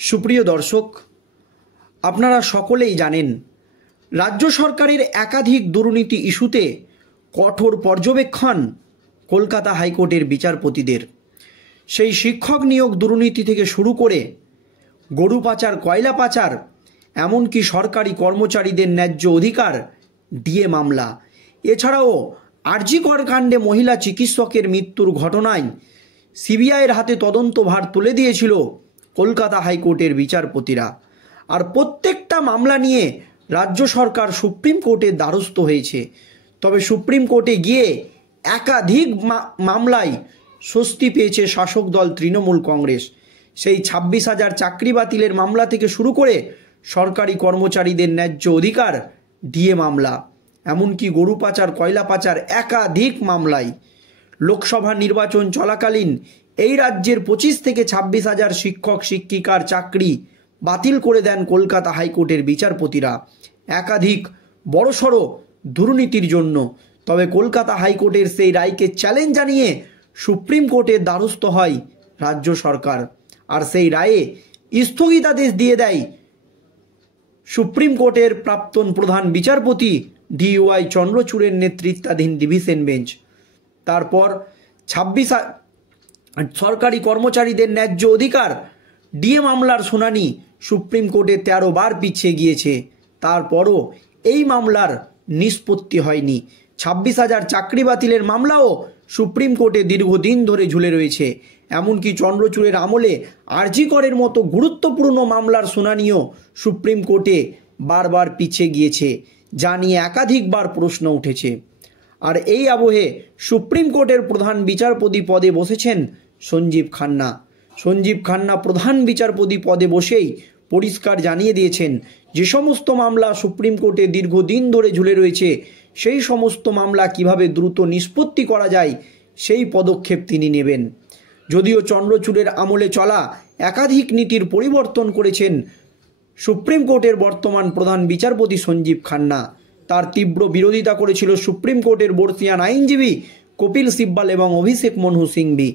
সুপ্রিয় দর্শক, আপনারা সকলেই জানেন রাজ্য সরকারের একাধিক দুর্নীতি ইস্যুতে কঠোর পর্যবেক্ষণ কলকাতা হাইকোর্টের বিচারপতিদের। সেই শিক্ষক নিয়োগ দুর্নীতি থেকে শুরু করে গরু পাচার, কয়লা পাচার, এমনকি সরকারি কর্মচারীদের ন্যায্য অধিকার ডিএ মামলা, এছাড়াও আরজি কর কাণ্ডে মহিলা চিকিৎসকের মৃত্যুর ঘটনায় সিবিআইয়ের হাতে তদন্তভার তুলে দিয়েছিল কলকাতা হাইকোর্টের বিচারপতিরা। আর প্রত্যেকটা মামলা নিয়ে রাজ্য সরকার সুপ্রিম কোর্টের দ্বারস্থ হয়েছে। তবে সুপ্রিম কোর্টে গিয়ে একাধিক মামলায় স্বস্তি পেয়েছে শাসক দল তৃণমূল কংগ্রেস। সেই 26,000 চাকরি বাতিলের মামলা থেকে শুরু করে সরকারি কর্মচারীদের ন্যায্য অধিকার ডিএ মামলা, এমনকি গরু পাচার, কয়লা পাচার, একাধিক মামলায় লোকসভা নির্বাচন চলাকালীন এই রাজ্যের 25 থেকে 26,000 শিক্ষক শিক্ষিকার চাকরি বাতিল করে দেন কলকাতা হাইকোর্টের বিচারপতিরা একাধিক বড়সড় দুর্নীতির জন্য। তবে কলকাতা হাইকোর্টের সেই রায়কে চ্যালেঞ্জ জানিয়ে সুপ্রিম কোর্টের দ্বারস্থ হয় রাজ্য সরকার। আর সেই রায়ে স্থগিতাদেশ দিয়ে দেয় সুপ্রিম কোর্টের প্রাক্তন প্রধান বিচারপতি DY চন্দ্রচূড়ের নেতৃত্বাধীন ডিভিশন বেঞ্চ। তারপর 26 সরকারি কর্মচারীদের ন্যায্য অধিকার ডিএ মামলার শুনানি সুপ্রিম কোর্টে 13 বার পিছিয়ে গিয়েছে। তারপরও এই মামলার নিষ্পত্তি হয়নি। 26,000 চাকরি বাতিলের মামলাও সুপ্রিম কোর্টে দীর্ঘদিন ধরে ঝুলে রয়েছে। এমনকি চন্দ্রচূড়ের আমলে আরজি করের মতো গুরুত্বপূর্ণ মামলার শুনানিও সুপ্রিম কোর্টে বারবার পিছিয়ে গিয়েছে, যা নিয়ে একাধিকবার প্রশ্ন উঠেছে। আর এই আবহে সুপ্রিম কোর্টের প্রধান বিচারপতি পদে বসেছেন সঞ্জীব খান্না। সঞ্জীব খান্না প্রধান বিচারপতি পদে বসেই পরিষ্কার জানিয়ে দিয়েছেন যে সমস্ত মামলা সুপ্রিম কোর্টে দীর্ঘদিন ধরে ঝুলে রয়েছে সেই সমস্ত মামলা কিভাবে দ্রুত নিষ্পত্তি করা যায় সেই পদক্ষেপ তিনি নেবেন। যদিও চন্দ্রচূড়ের আমলে চলা একাধিক নীতির পরিবর্তন করেছেন সুপ্রিম কোর্টের বর্তমান প্রধান বিচারপতি সঞ্জীব খান্না, তার তীব্র বিরোধিতা করেছিল সুপ্রিম কোর্টের বর্ষিয়ান আইনজীবী কপিল সিব্বাল এবং অভিষেক মনু সিংভি।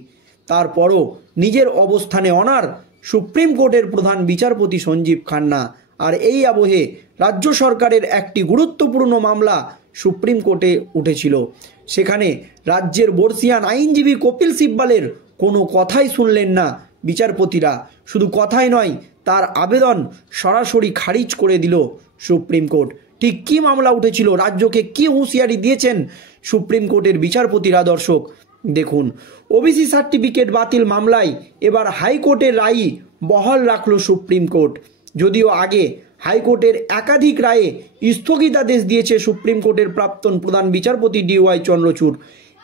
তারপরও নিজের অবস্থানে অনার সুপ্রিম কোর্টের প্রধান বিচারপতি সঞ্জীব খান্না। আর এই আবহে রাজ্য সরকারের একটি গুরুত্বপূর্ণ মামলা সুপ্রিম কোর্টে উঠেছিল। সেখানে রাজ্যের বর্ষিয়ান আইনজীবী কপিল সিব্বালের কোনো কথাই শুনলেন না বিচারপতিরা। শুধু কথাই নয়, তার আবেদন সরাসরি খারিজ করে দিল সুপ্রিম কোর্ট। ঠিক কী মামলা উঠেছিল, রাজ্যকে কী হুঁশিয়ারি দিয়েছেন সুপ্রিম কোর্টের বিচারপতিরা, দর্শক দেখুন। ওবিসি সার্টিফিকেট বাতিল মামলায় এবার হাইকোর্টের রায়ই বহাল রাখল সুপ্রিম কোর্ট। যদিও আগে হাইকোর্টের একাধিক রায়ে স্থগিতাদেশ দিয়েছে সুপ্রিম কোর্টের প্রাক্তন প্রধান বিচারপতি DY চন্দ্রচূড়।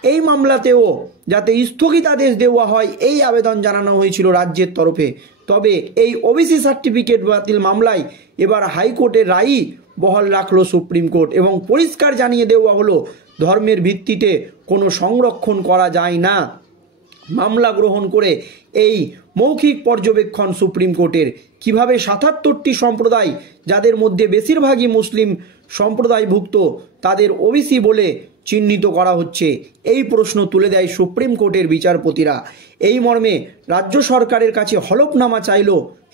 এই মামলাতেও যাতে স্থগিতাদেশ দেওয়া হয় এই আবেদন জানানো হয়েছিল রাজ্যের তরফে। তবে এই ওবিসি সার্টিফিকেট বাতিল মামলায় এবার হাইকোর্টের রায়ই বহাল রাখল সুপ্রিম কোর্ট এবং পরিষ্কার জানিয়ে দেওয়া হলো ধর্মের ভিত্তিতে কোনো সংরক্ষণ করা যায় না। মামলা গ্রহণ করে এই মৌখিক পর্যবেক্ষণ সুপ্রিম কোর্টের কিভাবে 77টি সম্প্রদায়, যাদের মধ্যে বেশিরভাগই মুসলিম সম্প্রদায়ভুক্ত, তাদের ওবিসি বলে চিহ্নিত করা হচ্ছে, এই প্রশ্ন তুলে দেয় সুপ্রিম কোর্টের বিচারপতিরা। এই মর্মে রাজ্য সরকারের কাছে হলফনামা চাইল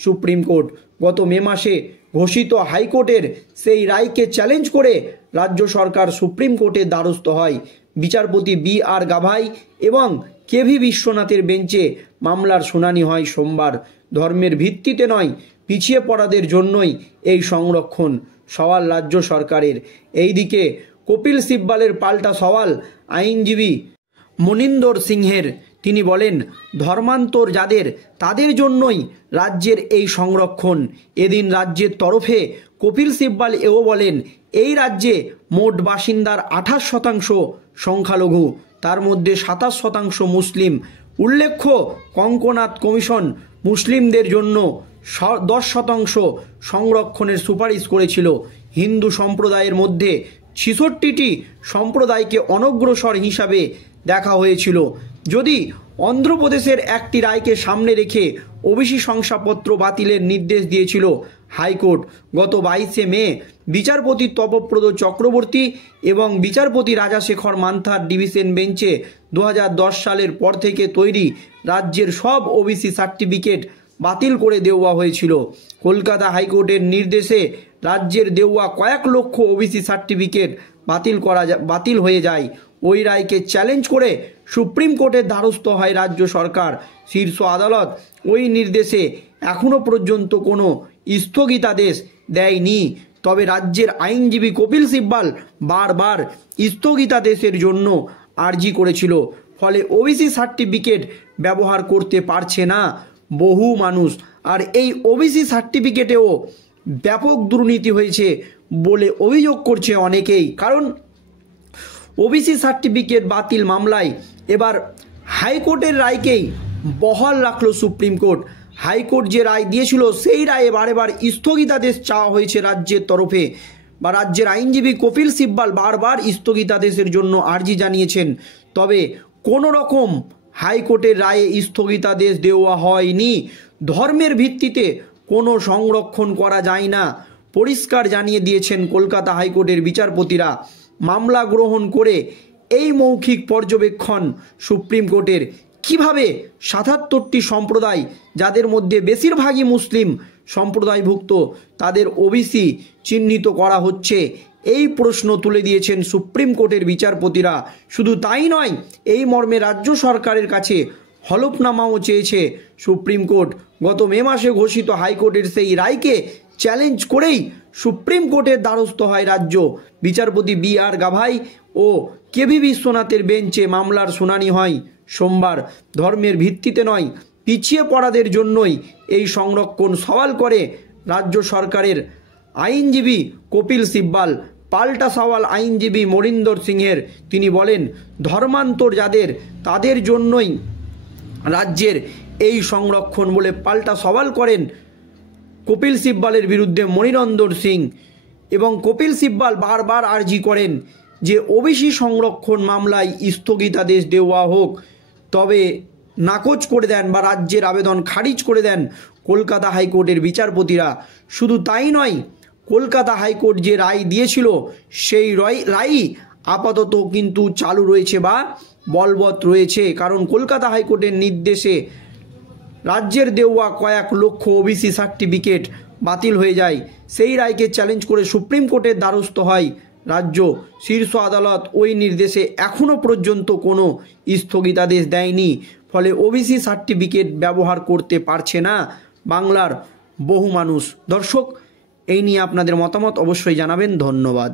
সুপ্রিম কোর্ট। গত মে মাসে ঘোষিত হাইকোর্টের সেই রায়কে চ্যালেঞ্জ করে রাজ্য সরকার সুপ্রিম কোর্টের দ্বারস্থ হয়। বিচারপতি BR গাভাই এবং KV বিশ্বনাথের বেঞ্চে মামলার শুনানি হয় সোমবার। ধর্মের ভিত্তিতে নয়, পিছিয়ে পড়াদের জন্যই এই সংরক্ষণ, সওয়াল রাজ্য সরকারের। এইদিকে কপিল সিব্বালের পাল্টা সওয়াল আইনজীবী মনিন্দর সিংহের। তিনি বলেন, ধর্মান্তর যাদের, তাদের জন্যই রাজ্যের এই সংরক্ষণ। এদিন রাজ্যের তরফে কপিল সিব্বাল এও বলেন, এই রাজ্যে মোট বাসিন্দার 28% সংখ্যালঘু, তার মধ্যে 27% মুসলিম। উল্লেখ্য, কঙ্কনাথ কমিশন মুসলিমদের জন্য 10% সংরক্ষণের সুপারিশ করেছিল। হিন্দু সম্প্রদায়ের মধ্যে 66টি সম্প্রদায়কে অনগ্রসর হিসাবে দেখা হয়েছিল। যদি অন্ধ্রপ্রদেশের একটি রায়কে সামনে রেখে ওবিসি শংসাপত্র বাতিলের নির্দেশ দিয়েছিল হাইকোর্ট। গত 22শে মে বিচারপতি তপব্রত চক্রবর্তী এবং বিচারপতি রাজাশেখর মান্থার ডিভিশন বেঞ্চে 2010 সালের পর থেকে তৈরি রাজ্যের সব ওবিসি সার্টিফিকেট বাতিল করে দেওয়া হয়েছিল। কলকাতা হাইকোর্টের নির্দেশে রাজ্যের দেওয়া কয়েক লক্ষ ওবিসি সার্টিফিকেট বাতিল হয়ে যায়। ওই রায়কে চ্যালেঞ্জ করে সুপ্রিম কোর্টের দ্বারস্থ হয় রাজ্য সরকার। শীর্ষ আদালত ওই নির্দেশে এখনও পর্যন্ত কোনো স্থগিতাদেশ দেয়নি। তবে রাজ্যের আইনজীবী কপিল সিব্বল বারবার স্থগিতাদেশের জন্য আর্জি করেছিল। ফলে ওবিসি সার্টিফিকেট ব্যবহার করতে পারছে না বহু মানুষ। আর এই ওবিসি সার্টিফিকেটেও ব্যাপক দুর্নীতি হয়েছে বলে অভিযোগ করছে অনেকেই। কারণ ওবিসি সার্টিফিকেট বাতিল মামলায় এবার হাইকোর্টের রায়কেই বহাল রাখলো সুপ্রিম কোর্ট। হাইকোর্ট যে রায় দিয়েছিল সেই রায়ে বারবার স্থগিতাদেশ চাওয়া হয়েছে রাজ্যের তরফে, বা রাজ্যের আইনজীবী কপিল সিব্বল বারবার স্থগিতাদেশের জন্য আর্জি জানিয়েছেন। তবে কোনো রকম হাইকোর্টের রায়ে স্থগিতাদেশ দেওয়া হয়নি। ধর্মের ভিত্তিতে কোনো সংরক্ষণ করা যায় না, পরিষ্কার জানিয়ে দিয়েছেন কলকাতা হাইকোর্টের বিচারপতিরা। মামলা গ্রহণ করে এই মৌখিক পর্যবেক্ষণ সুপ্রিম কোর্টের কিভাবে ৭৭টি সম্প্রদায়, যাদের মধ্যে বেশিরভাগই মুসলিম সম্প্রদায়ভুক্ত, তাদের ওবিসি চিহ্নিত করা হচ্ছে, এই প্রশ্ন তুলে দিয়েছেন সুপ্রিম কোর্টের বিচারপতিরা। শুধু তাই নয়, এই মর্মে রাজ্য সরকারের কাছে হলফনামাও চেয়েছে সুপ্রিম কোর্ট। গত মে মাসে ঘোষিত হাইকোর্টের সেই রায়কে চ্যালেঞ্জ করেই সুপ্রিম কোর্টের দ্বারস্থ হয় রাজ্য। বিচারপতি বি.আর. গাভাই ও কে.ভি. বিশ্বনাথের বেঞ্চে মামলার শুনানি হয় সোমবার। ধর্মের ভিত্তিতে নয়, পিছিয়ে পড়াদের জন্যই এই সংরক্ষণ সওয়াল করে রাজ্য সরকারের আইনজীবী কপিল সিব্বল। পাল্টা সওয়াল আইনজীবী মরিন্দর সিংহের। তিনি বলেন, ধর্মান্তর যাদের, তাদের জন্যই রাজ্যের এই সংরক্ষণ বলে পাল্টা সওয়াল করেন কপিল সিব্বলের বিরুদ্ধে মনিরন্দর সিং। এবং কপিল সিব্বল বারবার আর্জি করেন যে ওবিসি সংরক্ষণ মামলায় স্থগিতাদেশ দেওয়া হোক। তবে নাকচ করে দেন বা রাজ্যের আবেদন খারিজ করে দেন কলকাতা হাইকোর্টের বিচারপতিরা। শুধু তাই নয়, কলকাতা হাইকোর্ট যে রায় দিয়েছিল সেই রায়ই আপাতত কিন্তু চালু রয়েছে বা বলবৎ রয়েছে। কারণ কলকাতা হাইকোর্টের নির্দেশে রাজ্যের দেওয়া কয়েক লক্ষ ওবিসি সার্টিফিকেট বাতিল হয়ে যায়। সেই রায়কে চ্যালেঞ্জ করে সুপ্রিম কোর্টের দ্বারস্থ হয় রাজ্য। শীর্ষ আদালত ওই নির্দেশে এখনও পর্যন্ত কোনো স্থগিতাদেশ দেয়নি। ফলে ওবিসি সার্টিফিকেট ব্যবহার করতে পারছে না বাংলার বহু মানুষ। দর্শক, এই নিয়ে আপনাদের মতামত অবশ্যই জানাবেন। ধন্যবাদ।